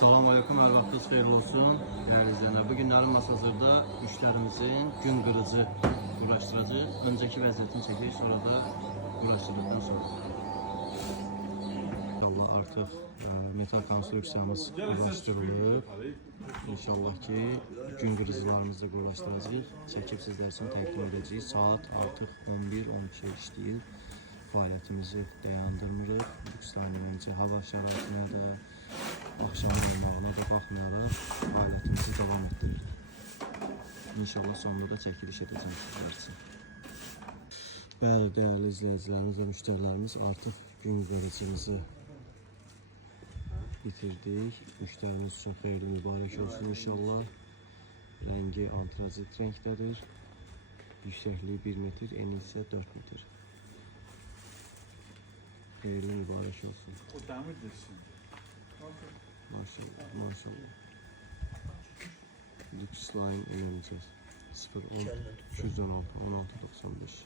Assalamu alaikum, hər vaxtınız xeyirli olsun. Değerli izleyenler, bugün günlərin masasında müştərimizin gün qırıcı uğraşdıracaq. Önceki vəziyyətini çəkir, sonra da uğraşdırdıqdan sonra. İnşallah artıq metal konstruksiyamız uğraşdırılıb. İnşallah ki gün qırıcılarımızı da uğraşdıracaq. Çəkib sizlər üçün təqdim edəcəyik. Saat artıq 11-12 işləyir. Fəaliyyətimizi dayandırmırıq. Lükslərimizə, hava şəraitinə də, akşam olmağına da baxmayaraq fəaliyyətimizi davam etdiririk. İnşallah sonunda da çəkiliş edəcəm sizlər üçün. Bəli, dəyərli izləyicilərimiz və müştərilərimiz, artıq gün qırıcımızı bitirdik. Müştərimiz üçün xeyirli mübarək olsun inşallah. Rəngi antrazit rəngdədir. Yüksəkliyi 1 metr, eni isə 4 metr. Xeyirli mübarək olsun. O dəmir desin. Maşallah, maşallah. Lüks line önemli. 010 216 16 95.